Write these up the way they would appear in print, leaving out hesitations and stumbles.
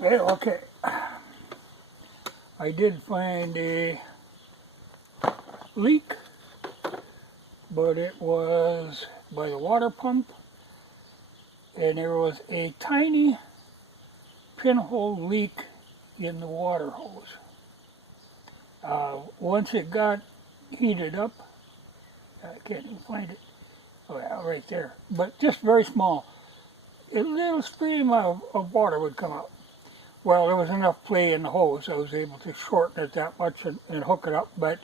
Hey, okay. I did find a leak, but it was by the water pump, and there was a tiny pinhole leak in the water hose. Once it got heated up, I can't even find it. Oh yeah, right there. But just very small. A little stream of water would come out. Well, there was enough play in the hose. I was able to shorten it that much and hook it up, but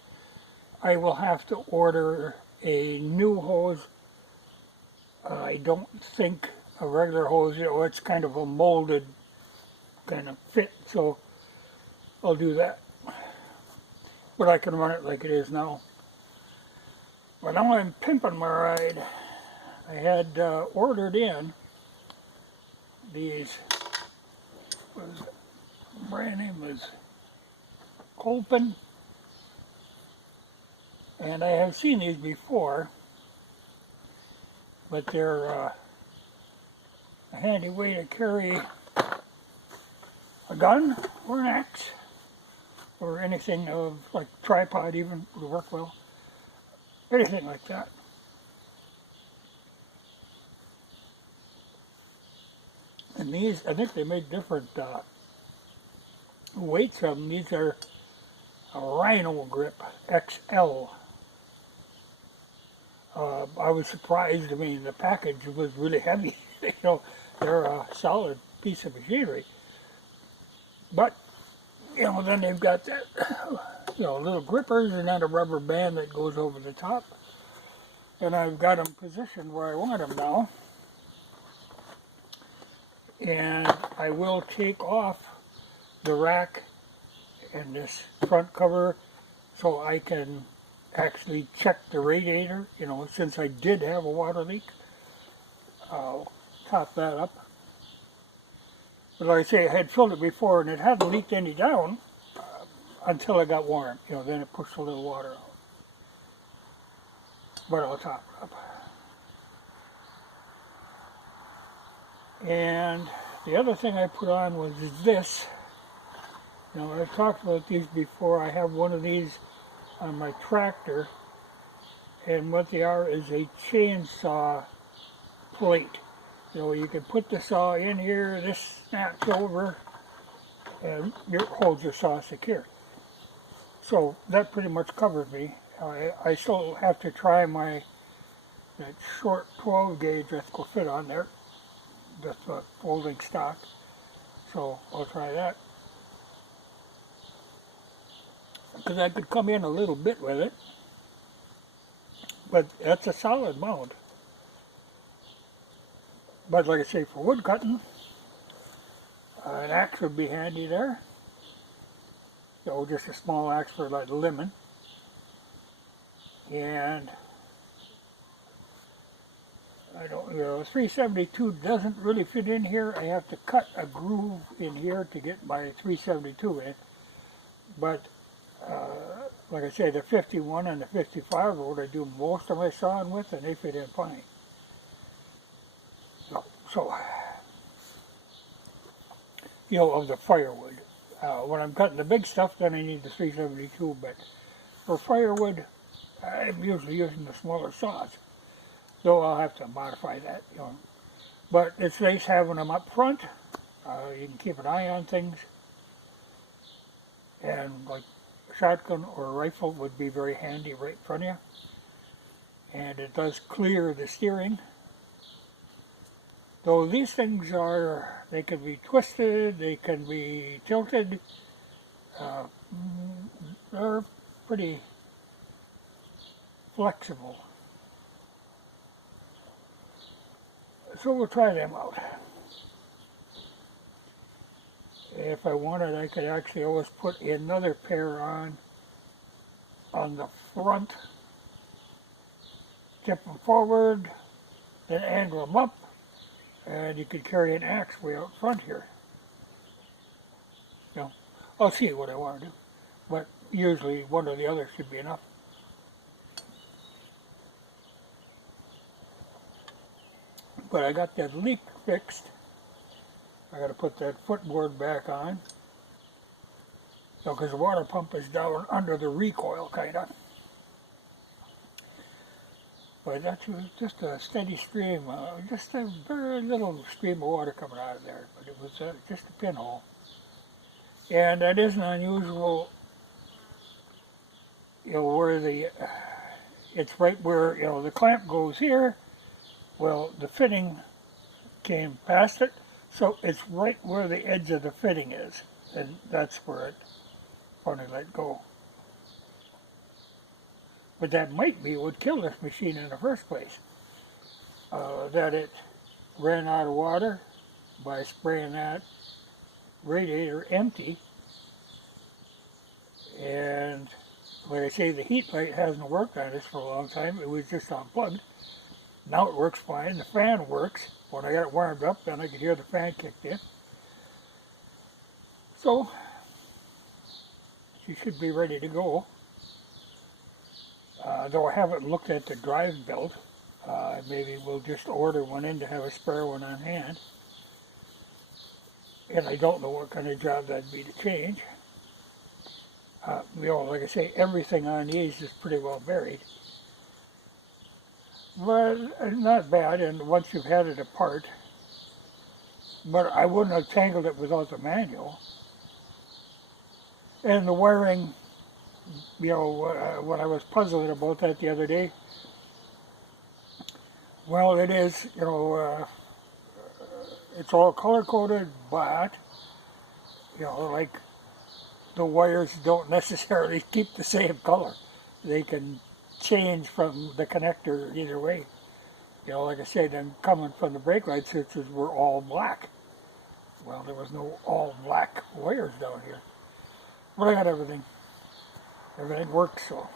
I will have to order a new hose. I don't think a regular hose, it's kind of a molded kind of fit, so I'll do that. But I can run it like it is now. But now I'm pimping my ride. I had ordered in these, what is it? Brand name was Colpin, and I have seen these before, but they're a handy way to carry a gun or an axe or anything of like tripod even would work well, anything like that. And these, I think they make different weights of them. These are a Rhino Grip XL. I was surprised. I mean, the package was really heavy. They're a solid piece of machinery. But, then they've got that, little grippers and then a rubber band that goes over the top. And I've got them positioned where I want them now. And I will take off the rack and this front cover so I can actually check the radiator, since I did have a water leak. I'll top that up. But like I say, I had filled it before and it hadn't leaked any down until it got warm. Then it pushed a little water out. But I'll top it up. And the other thing I put on was this. I've talked about these before. I have one of these on my tractor, and what they are is a chainsaw plate. You can put the saw in here, this snaps over, and it holds your saw secure. So that pretty much covers me. I still have to try that short 12 gauge that will fit on there. That's a folding stock. So I'll try that. Because I could come in a little bit with it. But that's a solid mount. But like I say, for wood cutting, an axe would be handy there. Just a small axe for like lemon. And I don't, 372 doesn't really fit in here. I have to cut a groove in here to get my 372 in. But like I say, the 51 and the 55 are what I do most of my sawing with, and they fit in fine. So of the firewood. When I'm cutting the big stuff, then I need the 372, but for firewood, I'm usually using the smaller saws. Though I'll have to modify that, But it's nice having them up front. You can keep an eye on things. And like a shotgun or a rifle would be very handy right in front of you. And it does clear the steering. Though these things they can be twisted, they can be tilted. They're pretty flexible. So we'll try them out. If I wanted, I could actually always put another pair on the front, tip them forward, then angle them up, and you could carry an axe way out front here. I'll see what I want to do, but usually one or the other should be enough. But I got that leak fixed. I got to put that footboard back on. So, because the water pump is down under the recoil, kind of. But that's just a steady stream, just a very little stream of water coming out of there. But it was just a pinhole. And that isn't unusual, where it's right where, the clamp goes here. Well, the fitting came past it, so it's right where the edge of the fitting is. And that's where it finally let go. But that might be what killed this machine in the first place. That it ran out of water by spraying that radiator empty. And like I say, the heat light hasn't worked on this for a long time. It was just unplugged. Now it works fine. The fan works. When I got it warmed up, then I could hear the fan kicked in. So she should be ready to go. Though I haven't looked at the drive belt, maybe we'll just order one in to have a spare one on hand. And I don't know what kind of job that'd be to change. Like I say, everything on these is pretty well buried. But not bad, and once you've had it apart. But I wouldn't have tangled it without the manual. And the wiring, when I was puzzling about that the other day, well, it is, it's all color-coded, but, like the wires don't necessarily keep the same color. They can change from the connector either way. Like I said, I'm coming from the brake light switches were all black. Well, there was no all black wires down here. But I got everything. Everything works, so.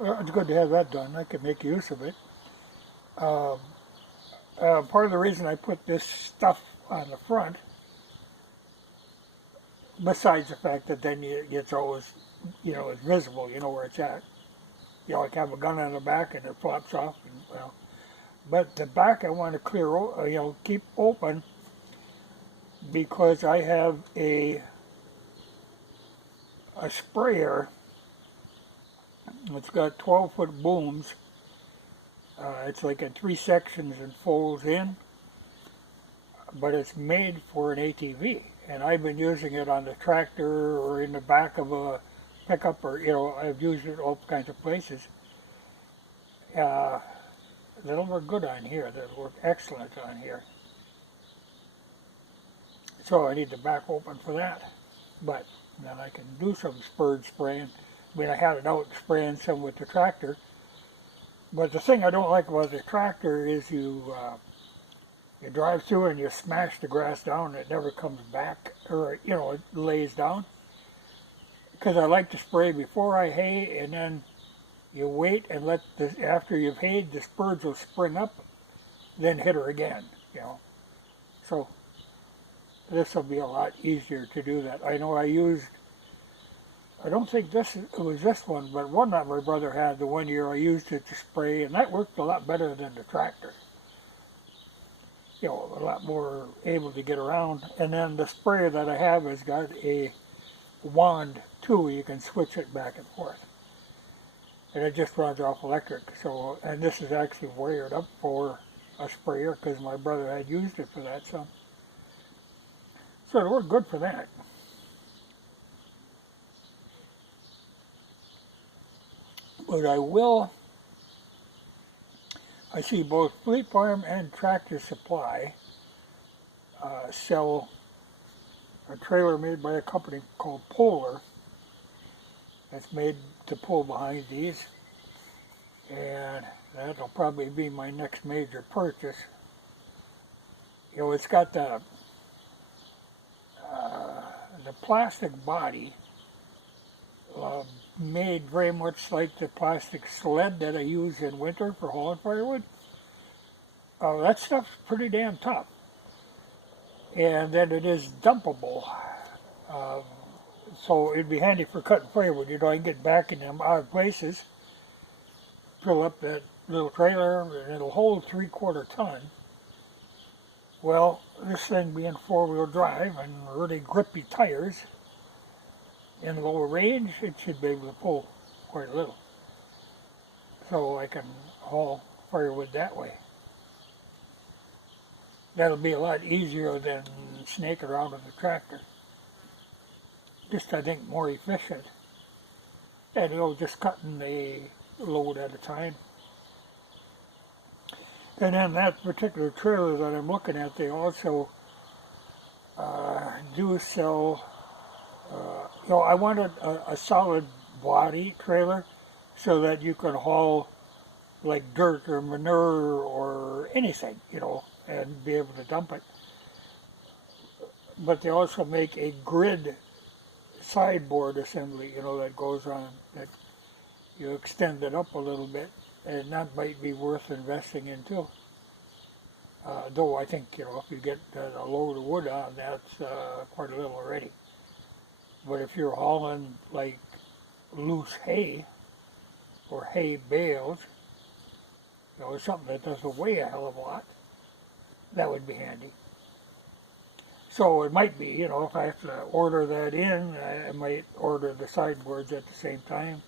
Well, it's good to have that done. I could make use of it. Part of the reason I put this stuff on the front, besides the fact that then it's always, it's visible, you know where it's at. Like have a gun on the back and it flops off. And, but the back I want to clear, keep open because I have a sprayer. It's got 12-foot booms. It's like in 3 sections and folds in, but it's made for an ATV. And I've been using it on the tractor or in the back of a pickup, or I've used it all kinds of places. That'll work good on here. That'll work excellent on here. So I need the back open for that. But then I can do some spurred spraying. I mean, I had it out spraying some with the tractor. But the thing I don't like about the tractor is you drive through and you smash the grass down and it never comes back, or, it lays down. Because I like to spray before I hay, and then you wait and after you've hayed, the spurs will spring up, then hit her again, So this will be a lot easier to do that. I know I don't think it was this one, but one that my brother had, the one year I used it to spray, and that worked a lot better than the tractor. A lot more able to get around. And then the sprayer that I have has got a wand too. You can switch it back and forth. And it just runs off electric. So, and this is actually wired up for a sprayer because my brother had used it for that. So it worked good for that. But I see both Fleet Farm and Tractor Supply sell a trailer made by a company called Polar that's made to pull behind these, and that'll probably be my next major purchase. It's got the plastic body made very much like the plastic sled that I use in winter for hauling firewood. That stuff's pretty damn tough. And then it is dumpable. So it'd be handy for cutting firewood. I can get back in them odd places fill up that little trailer and it'll hold 3/4 ton. Well, this thing being 4-wheel drive and really grippy tires, in low range, it should be able to pull quite a little. So I can haul firewood that way. That'll be a lot easier than snake around with the tractor. Just, I think, more efficient. And just cutting a load at a time. And then that particular trailer that I'm looking at, they also do sell, I wanted a solid body trailer so that you could haul like dirt or manure or anything, and be able to dump it. But they also make a grid sideboard assembly, that goes on, that you extend it up a little bit, and that might be worth investing in too. Though I think, if you get a load of wood on, that's quite a little already. But if you're hauling like loose hay or hay bales, something that doesn't weigh a hell of a lot, that would be handy. So it might be, if I have to order that in, I might order the sideboards at the same time,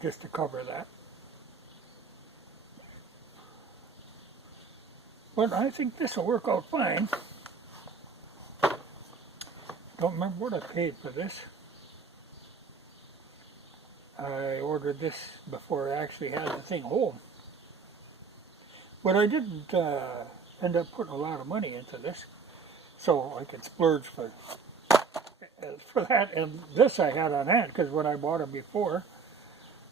just to cover that. But I think this will work out fine. Don't remember what I paid for this. I ordered this before I actually had the thing home. But I didn't end up putting a lot of money into this, so I could splurge for that. And this I had on hand, because when I bought them before,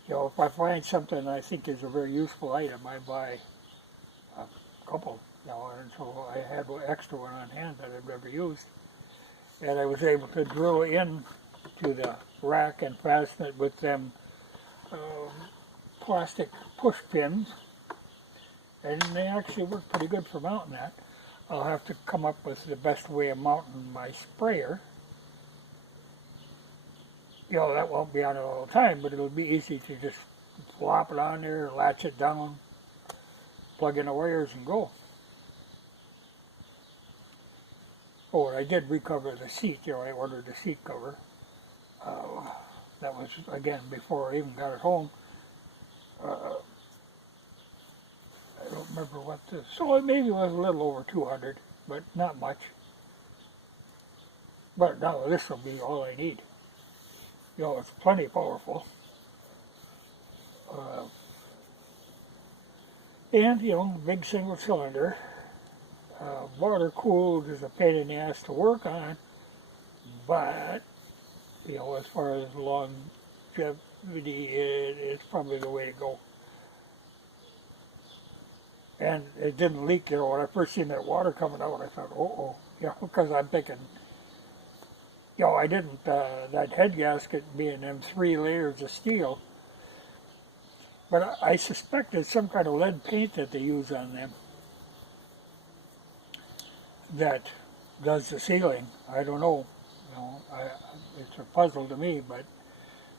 if I find something I think is a very useful item, I buy a couple. And so I had an extra one on hand that I've never used. And I was able to drill in to the rack and fasten it with them plastic push pins. And they actually work pretty good for mounting that. I'll have to come up with the best way of mounting my sprayer. That won't be on it all the time, but it'll be easy to just flop it on there, latch it down, plug in the wires and go. Oh, and I did recover the seat. I ordered the seat cover. That was, again, before I even got it home. I don't remember what this... So it maybe was a little over 200, but not much. But no, this will be all I need. It's plenty powerful. And, big single cylinder. Water cooled is a pain in the ass to work on, but, as far as longevity, it's probably the way to go. And it didn't leak, when I first seen that water coming out, I thought, because I'm thinking, I didn't, that head gasket being them 3 layers of steel, but I suspect it's some kind of lead paint that they use on them that does the sealing. I don't know, it's a puzzle to me, but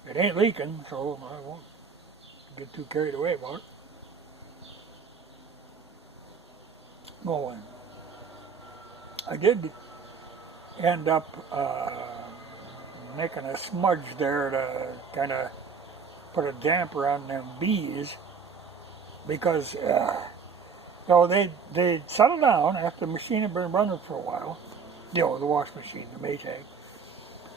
it ain't leaking, so I won't get too carried away about it. Going. I did end up making a smudge there to kind of put a damper on them bees, because they'd settle down after the machine had been running for a while. The wash machine, the Maytag.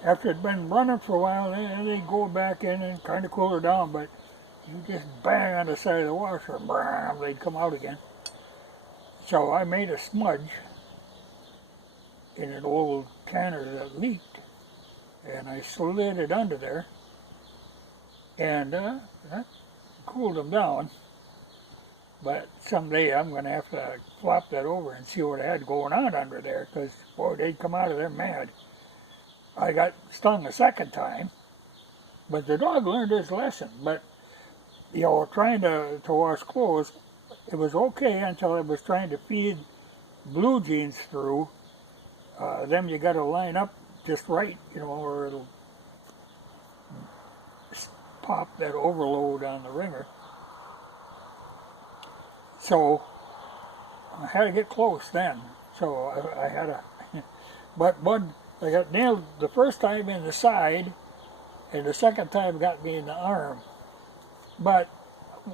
After it'd been running for a while, they'd go back in and kind of cool her down, but you just bang on the side of the washer, and they'd come out again. So I made a smudge in an old canner that leaked, and I slid it under there, and that cooled them down. But someday I'm going to have to flop that over and see what I had going on under there, because, boy, they'd come out of there mad. I got stung a second time, but the dog learned his lesson. But, trying to wash clothes, it was okay until I was trying to feed blue jeans through. Then you got to line up just right, or it'll pop that overload on the wringer. So I had to get close then. So I had to, but one, I got nailed the first time in the side, and the second time got me in the arm. But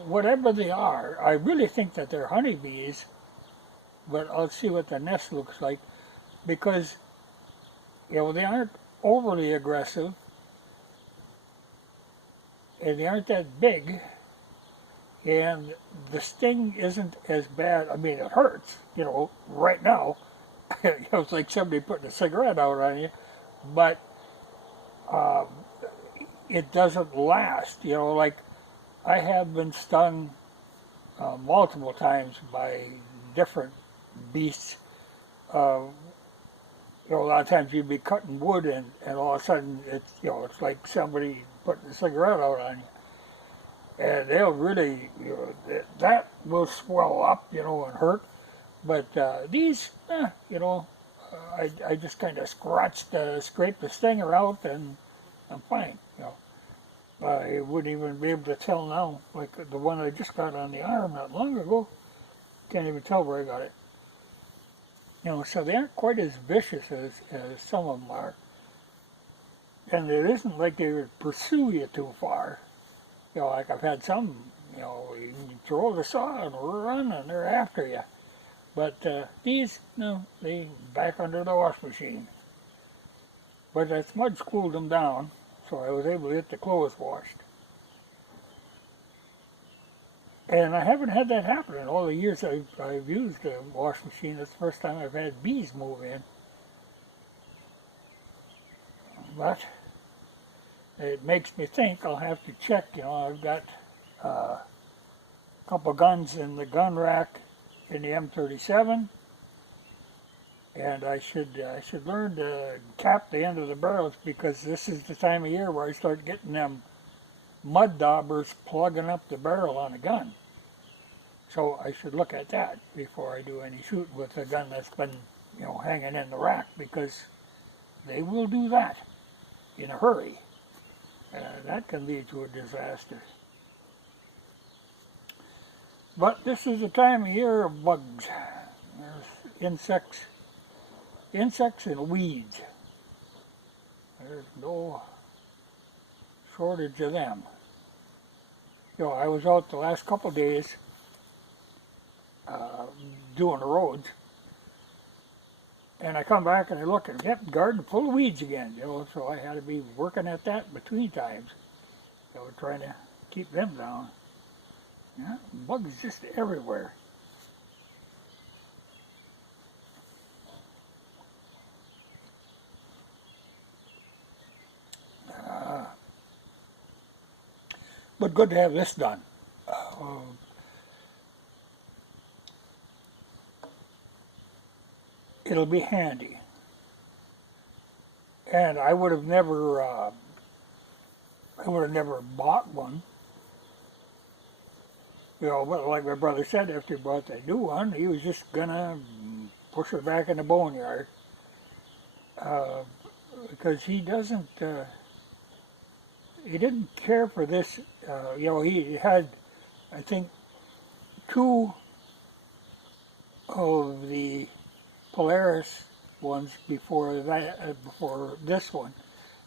whatever they are, I really think that they're honeybees, but I'll see what the nest looks like, because, you know, they aren't overly aggressive, and they aren't that big, and the sting isn't as bad. I mean, it hurts, you know, right now. You know, it's like somebody putting a cigarette out on you, but um, it doesn't last. You know, like I have been stung multiple times by different beasts. You know, a lot of times you'd be cutting wood, and all of a sudden it's, you know, it's like somebody putting a cigarette out on you, and they'll really, you know, that will swell up, you know, and hurt. But these, you know, I just kind of scratched, scraped the stinger out, and I'm fine. You know, I wouldn't even be able to tell now, like the one I just got on the arm not long ago. Can't even tell where I got it. You know, so they aren't quite as vicious as some of them are. And it isn't like they would pursue you too far. You know, like I've had some, you know, you throw the saw and run and they're after you. But these, no, they back under the wash machine. But that smudge cooled them down, so I was able to get the clothes washed. And I haven't had that happen in all the years I've used a wash machine. That's the first time I've had bees move in. But it makes me think I'll have to check. You know, I've got a couple guns in the gun rack in the M37, and I should learn to cap the end of the barrels, because this is the time of year where I start getting them mud daubers plugging up the barrel on a gun. So I should look at that before I do any shooting with a gun that's been, you know, hanging in the rack, because they will do that in a hurry. That can lead to a disaster. But this is the time of year of bugs. There's insects and weeds. There's no shortage of them. You know, I was out the last couple of days doing the roads, and I come back and I look, and yep, garden full of weeds again. You know, so I had to be working at that between times. You know, trying to keep them down. Yeah, bugs just everywhere. But good to have this done. It'll be handy. And I would have never bought one. You know, but like my brother said, after he bought that new one, he was just gonna push it back in the boneyard, because he didn't care for this. You know, he had, I think, 2 of the Polaris ones before this one,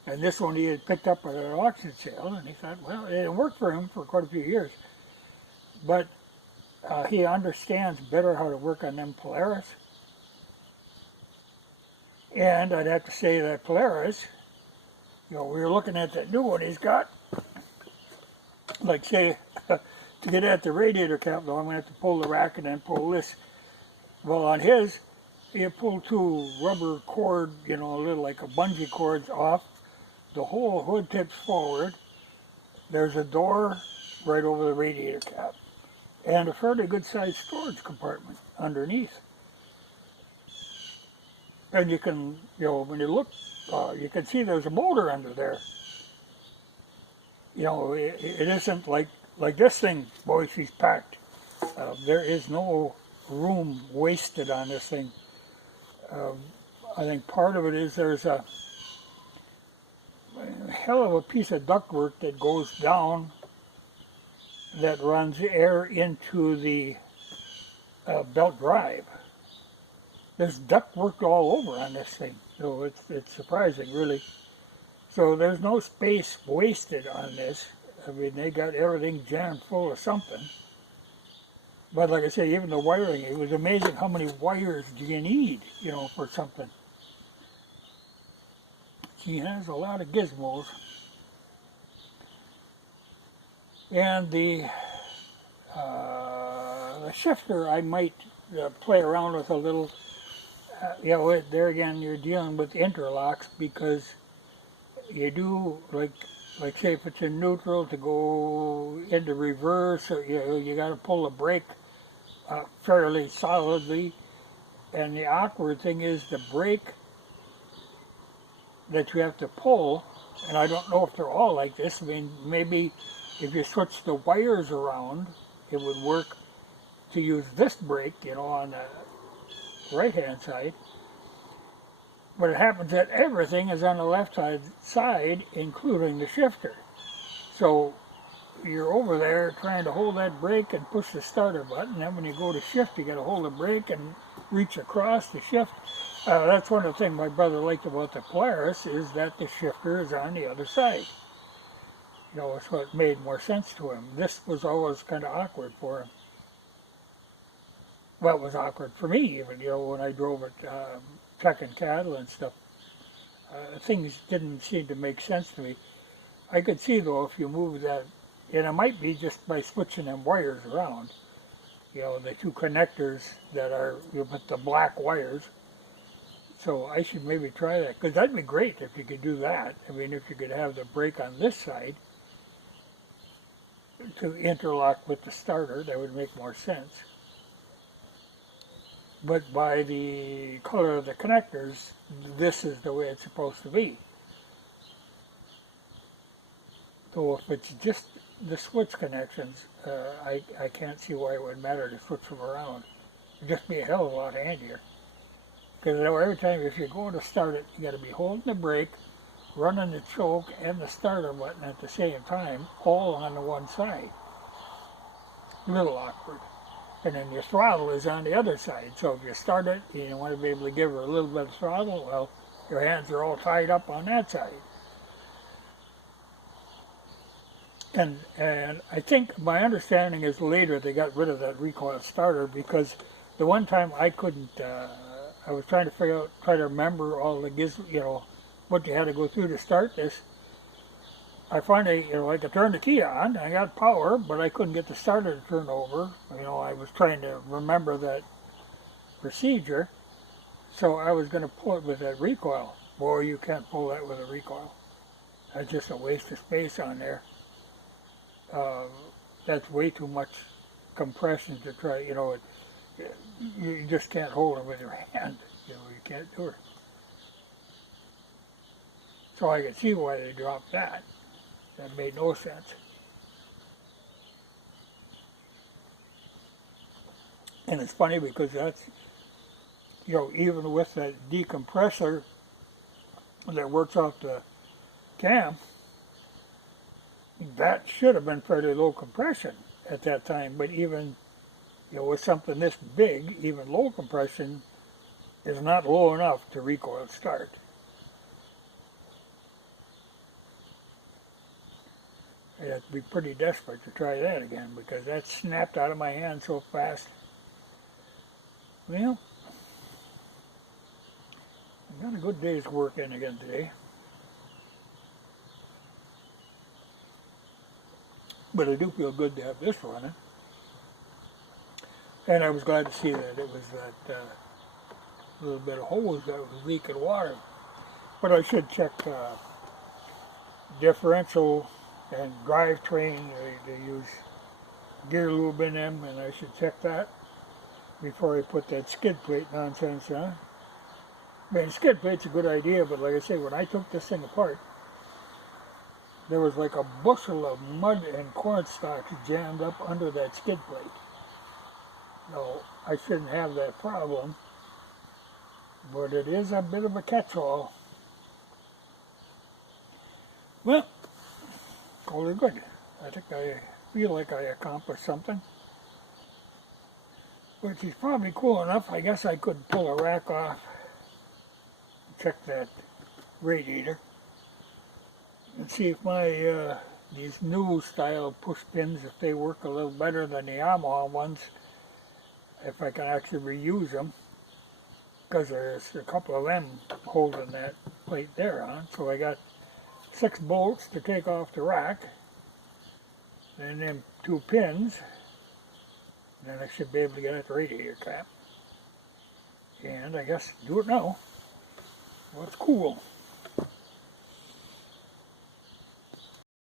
and this one he had picked up at an auction sale, and he thought, well, it worked for him for quite a few years, but he understands better how to work on them Polaris. And I'd have to say that Polaris, you know, we were looking at that new one he's got, like say, to get at the radiator cap, though, I'm going to have to pull the rack and then pull this. Well, on his, you pull 2 rubber cord, you know, a little like a bungee cords off, the whole hood tips forward, there's a door right over the radiator cap, and a fairly good sized storage compartment underneath. And you can, you know, when you look, you can see there's a motor under there. You know, it isn't like this thing, boy, she's packed. There is no room wasted on this thing. I think part of it is there's a hell of a piece of ductwork that goes down that runs air into the belt drive. There's ductwork all over on this thing, so it's surprising, really. So there's no space wasted on this. I mean, they got everything jammed full of something. But like I say, even the wiring, it was amazing how many wires do you need, you know, for something. She has a lot of gizmos. And the shifter, I might play around with a little. You know, there again, you're dealing with interlocks because you do, like say if it's in neutral to go into reverse, or, you know, you got to pull the brake fairly solidly. And the awkward thing is the brake that you have to pull, and I don't know if they're all like this. I mean, maybe if you switch the wires around, it would work to use this brake, you know, on the right-hand side. But it happens that everything is on the left side, including the shifter. So you're over there trying to hold that brake and push the starter button. Then when you go to shift, you got to hold the brake and reach across to shift. That's one of the things my brother liked about the Polaris, is that the shifter is on the other side. You know, it's what made more sense to him. This was always kind of awkward for him. Well, it was awkward for me even, you know, when I drove it, checking cattle and stuff. Things didn't seem to make sense to me. I could see, though, if you move that, and it might be just by switching them wires around, you know, the two connectors that are, you know, with the black wires. So I should maybe try that, because that'd be great if you could do that. I mean, if you could have the brake on this side to interlock with the starter, that would make more sense. But by the color of the connectors, this is the way it's supposed to be. So if it's just the switch connections, I can't see why it would matter to switch them around. It'd just be a hell of a lot handier. Because every time, if you go to start it, you got to be holding the brake, running the choke and the starter button at the same time, all on the one side. A little awkward. And then your throttle is on the other side. So if you start it and you want to be able to give her a little bit of throttle, well, your hands are all tied up on that side. And I think my understanding is later they got rid of that recoil starter, because the one time I couldn't, I was trying to figure out, try to remember all the you know, what you had to go through to start this. I finally, you know, I could turn the key on, I got power, but I couldn't get the starter to turn over. You know, I was trying to remember that procedure, so I was going to pull it with that recoil. Boy, you can't pull that with a recoil. That's just a waste of space on there. That's way too much compression to try, you know, you just can't hold it with your hand. You know, you can't do it. So I could see why they dropped that. That made no sense. And it's funny because that's, you know, even with that decompressor that works off the cam, that should have been fairly low compression at that time. But even, you know, with something this big, even low compression is not low enough to recoil start. I have to be pretty desperate to try that again, because that snapped out of my hand so fast. Well, I got a good day's work in again today. But I do feel good to have this running. And I was glad to see that it was that little bit of hose that was leaking water. But I should check differential and drivetrain. They use gear lube in them, and I should check that before I put that skid plate nonsense on. I mean, skid plate's a good idea, but like I say, when I took this thing apart, there was like a bushel of mud and cornstalks jammed up under that skid plate. No, I shouldn't have that problem, but it is a bit of a catch-all. Well, totally good. I think I feel like I accomplished something. which is probably cool enough. I guess I could pull a rack off, check that radiator, and see if my these new style push pins, if they work a little better than the Yamaha ones, if I can actually reuse them, because there's a couple of them holding that plate there on. So I got 6 bolts to take off the rack, and then 2 pins, and then I should be able to get at the radiator cap. And I guess do it now. Well, it's cool.